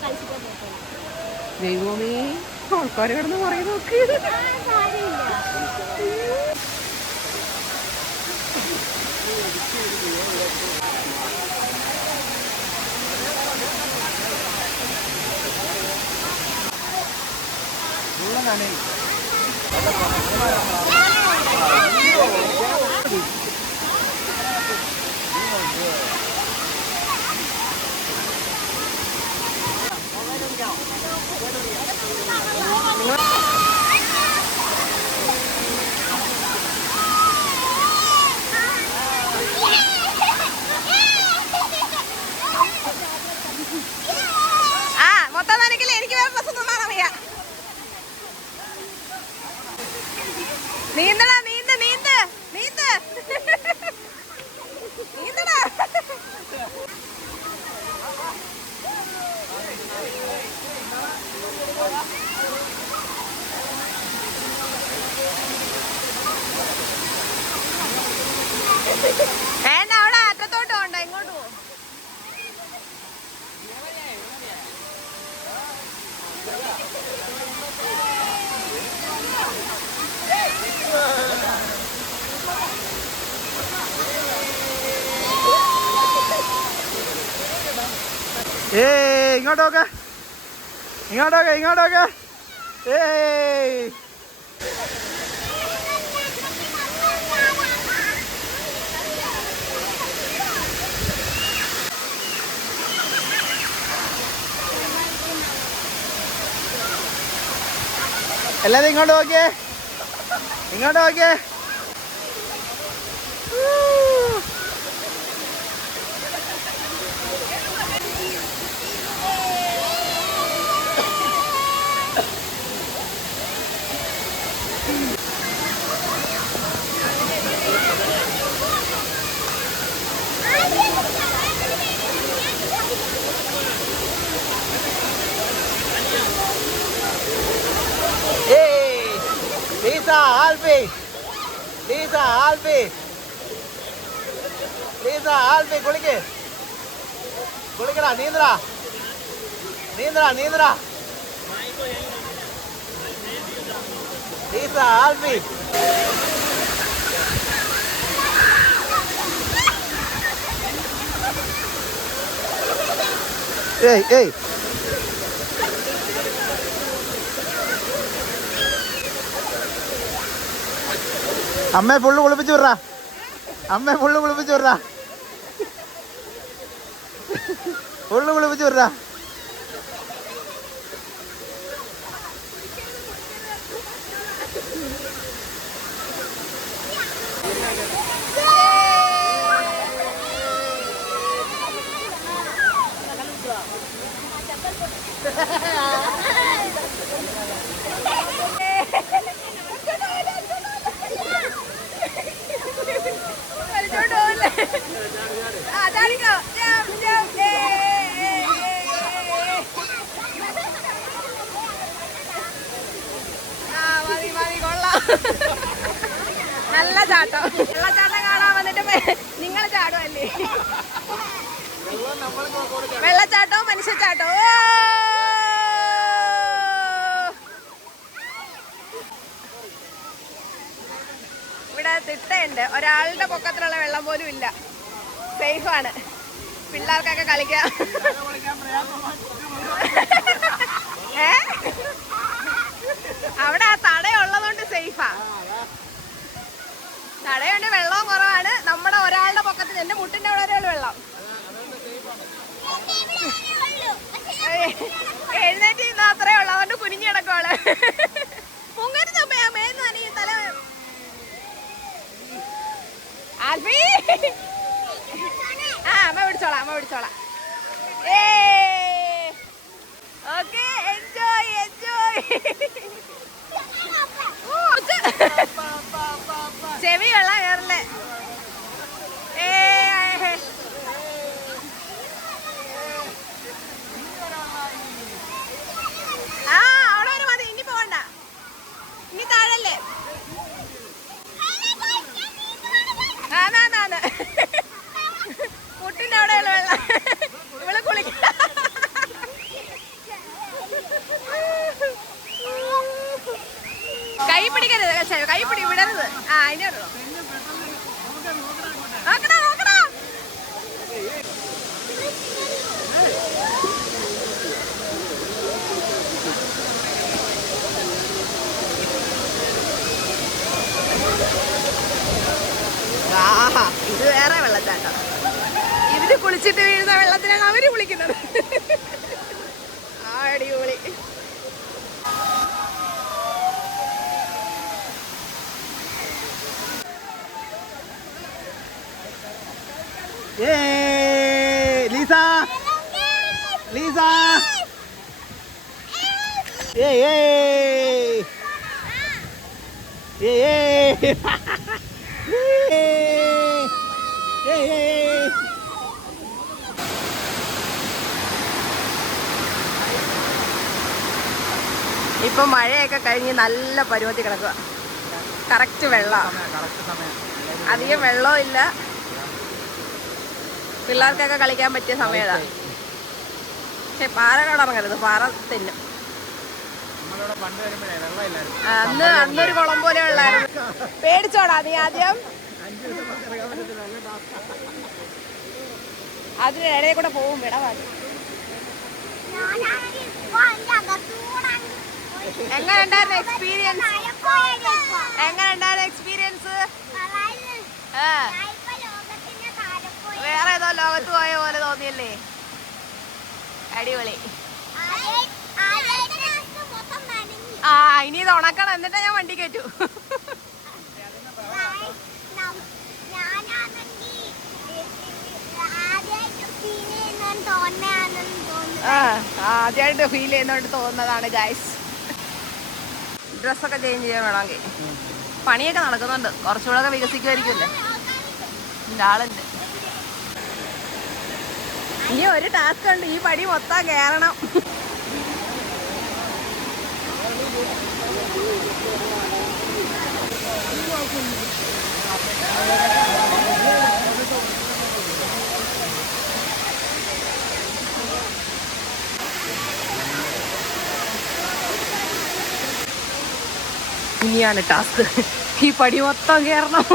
കളിച്ചിട്ട് നോക്കാം ദൈവമേ ആൾക്കാർ കിടന്ന് പറയും നോക്ക് ആ മൊത്തം നനക്കില്ല എനിക്ക് വേറെ ഡ്രസ്സൊന്നും മാറാൻ വയ്യ നീന്തടാ നീന്ത് നീന്ത് നീന്ത്. നീന്തടാ. Thank അവിടെ ഏയ് ഇങ്ങോട്ടോക്കെ. ഇങ്ങോട്ടോക്കെ ഇങ്ങോട്ടോക്കെ. ഏയ്. എല്ലാവരും ഇങ്ങോട്ട് നോക്കിയേ. ഇങ്ങോട്ട് നോക്കിയേ. Lisa Alfie Lisa Alfie Lisa Alfie കുളിക്ക് കുളിക്കടാ നീന്തടാ നീന്തടാ നീന്തടാ ലീസ ആൽഫി ഏയ് ഏയ് അമ്മയെ ഫുള്ള് കുളിപ്പിച്ചു വിട്ര അമ്മയെ ഫുള്ള് കുളിപ്പിച്ചു വിട്ര ഫുള്ള് കുളിപ്പിച്ചു വിടറാ വലിച്ചോണ്ട് പോവല്ലേ? ആ, ചാടിക്കോ. ജം, ജം. ഏ, ഏ, ഏ, ഏ, ഏ. ആ, മതി, മതി, കൊള്ളാം. നല്ല ചാട്ടം. വെള്ളച്ചാട്ടം കാണാൻ വന്നിട്ട് നിങ്ങൾ ചാടുമല്ലേ വെള്ളച്ചാട്ടവും മനുഷ്യച്ചാട്ടവും! ഇവിടെ തിട്ടയുണ്ട്. ഒരാളുടെ പൊക്കത്തിലുള്ള വെള്ളം പോലും ഇല്ല. സേഫാണ് പിള്ളേർക്കൊക്കെ കളിക്കാം. അവിടെ ആ സേഫാ തടയുണ്ട് വെള്ളവും കുറവാണ്. നമ്മുടെ ഒരാളുടെ പൊക്കത്തിൽ എന്റെ മുട്ടിന്റെ അവിടെ ഒരാൾ വെള്ളം. എഴുന്നേറ്റ് ഇന്ന് അത്രേ ഉള്ളു. അതുകൊണ്ട് കുനിഞ്ഞു കിടക്കുവാണ് പൊങ്ങരുത് അമ്മേ, മേന്ന് നനയും, തല ആൽഫി! ആ അമ്മ അമ്മ ഏ എൻജോയ് എൻജോയ് ചെവിയുള്ള കേരള. ആ അവിടെ വരെ ഇനി പോകണ്ട ഇനി താഴല്ലേ? ആ നാന്നാന്ന് ഇത് വേറെ വെള്ളച്ചാട്ടം ഇവർ കുളിച്ചിട്ട് വീഴുന്ന വെള്ളത്തിലാണ് അവർ കുളിക്കുന്നത്. അടിപൊളി ഏ Lisa Lisa Yay! Yay! Yay! Yay! ഏ ഇപ്പൊ മഴയൊക്കെ കഴിഞ്ഞ് നല്ല പരുവത്തി കിടക്കുക കറക്റ്റ് വെള്ളമാണ് അധികം വെള്ളവും ഇല്ല പിള്ളേർക്കൊക്കെ കളിക്കാൻ പറ്റിയ സമയതാ പക്ഷെ പാറ കടറങ്ങരുത് പാറ തിന്നും. അന്ന് അന്നൊരു കുളം പോലെ ഉള്ളായിരുന്നു. പേടിച്ചോടാ നീ ആദ്യം. അതിന് ഇടയിൽ കൂടെ പോവും വിടവാടി എങ്ങനെ ഉണ്ടായിരുന്നു എക്സ്പീരിയൻസ്. എങ്ങനെ ഉണ്ടായിരുന്നു എക്സ്പീരിയൻസ്. വേറെ ഏതോ ലോകത്ത് പോയ പോലെ തോന്നിയല്ലേ? അടിപൊളി. ആ ഇനി ഇത് ഉണക്കണം. എന്നിട്ടാ ഞാൻ വണ്ടി കയറ്റു. ആദ്യമായിട്ട് ഫീൽ ചെയ്യുന്നോണ്ട് തോന്നുന്നതാണ് ഗായ്സ് ഡ്രസ്സൊക്കെ ചേഞ്ച് ചെയ്യാൻ വേണമെങ്കിൽ. പണിയൊക്കെ നടക്കുന്നുണ്ട്. കുറച്ചുകൂടെ ഒക്കെ വികസിക്കുമായിരിക്കുമല്ലേ? ആളുണ്ട് ഇനി ഒരു ടാസ്ക് ഉണ്ട്. ഈ പടി മൊത്തം കയറണം ഇനിയാണ് ടാസ്ക് ഈ പടി മൊത്തം കയറണം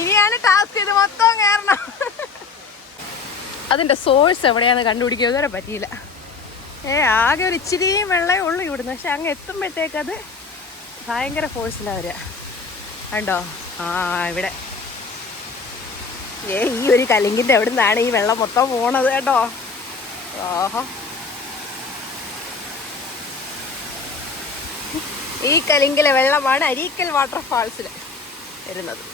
ഇനിയാണ് ടാസ്ക് ഇത് മൊത്തം അതിന്റെ സോഴ്സ് എവിടെയാണെന്ന് കണ്ടുപിടിക്കുക ഇതുവരെ പറ്റിയില്ല. ഏ ആകെ ഒരു ഇച്ചിരിയും വെള്ളമേ ഉള്ളൂ ഇവിടുന്ന്. പക്ഷെ അങ്ങ് എത്തുമ്പോഴത്തേക്ക് അത് ഭയങ്കര ഫോഴ്സിലാണ് വരിക. കണ്ടോ? ആ ഇവിടെ. ഏ ഈ ഒരു കലിങ്കിന്റെ എവിടെ നിന്നാണ് ഈ വെള്ളം മൊത്തം പോണത് കേട്ടോ. ഓഹോ. ഈ കലിങ്കിലെ വെള്ളമാണ് അരീക്കൽ വാട്ടർഫാൾസിൽ വരുന്നത്.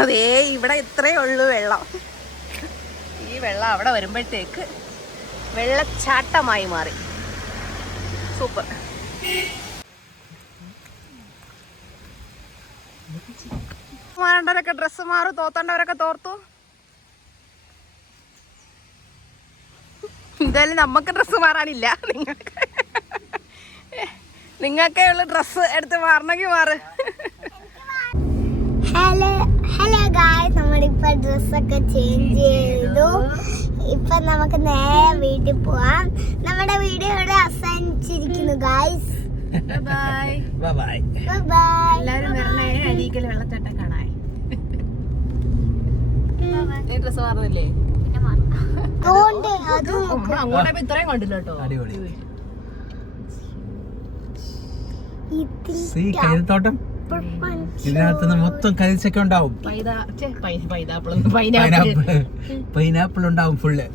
അതേ ഇവിടെ ഇത്രേ ഉള്ളൂ വെള്ളം. ഈ വെള്ളം അവിടെ വരുമ്പോഴത്തേക്ക് വെള്ളച്ചാട്ടമായി മാറി. സൂപ്പർ. മാറേണ്ടവരൊക്കെ ഡ്രസ്സ് മാറും തോത്തേണ്ടവരൊക്കെ തോർത്തു. എന്തായാലും നമുക്ക് ഡ്രസ്സ് മാറാനില്ല. നിങ്ങൾക്ക്. നിങ്ങൾക്കേ ഉള്ള ഡ്രസ്സ് എടുത്ത് മാറണമെങ്കിൽ മാറ്. നമ്മളിപ്പോ ഡ്രസ്സൊക്കെ ചേഞ്ച് ചെയ്തു. ഇപ്പൊ നമുക്ക് നേരെ വീട്ടിൽ പോവാം. നമ്മുടെ വീഡിയോ ഇവിടെ അവസാനിച്ചിരിക്കുന്നു guys bye bye bye bye എല്ലാരും വരണേ അരീക്കൽ വെള്ളച്ചാട്ടം കാണാൻ. നീ ഡ്രസ്സ് മാറുന്നില്ലേ? അതുകൊണ്ട് അതും അങ്ങോട്ടേ ഇത്രയും കണ്ടില്ല കേട്ടോ. അടിപൊളി. കരുത്തോട്ടം ഇതിനകത്ത് നിന്ന് മൊത്തം കരിച്ചൊക്കെ ഉണ്ടാവും. പൈനാപ്പിൾ ഉണ്ടാവും ഫുള്ള്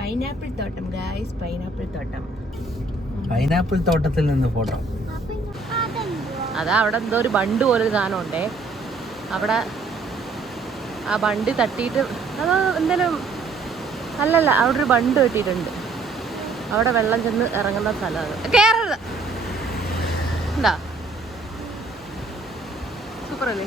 പൈനാപ്പിൾ തോട്ടം ഗായ്സ് പൈനാപ്പിൾ തോട്ടം. പൈനാപ്പിൾ തോട്ടത്തിൽ നിന്ന് ഫോട്ടോ അതാ അവിടെ എന്തോ ഒരു ബണ്ട് പോലൊരു സാധനം ഉണ്ടേ അവിടെ ആ ബണ്ട് തട്ടിയിട്ട് അത് എന്തേലും അല്ലല്ല അവിടെ ഒരു ബണ്ട് കെട്ടിയിട്ടുണ്ട്. അവിടെ വെള്ളം ചെന്ന് ഇറങ്ങുന്ന സ്ഥലമാണ് കേറരുത്. ഉണ്ടാ സൂപ്പർ അല്ലേ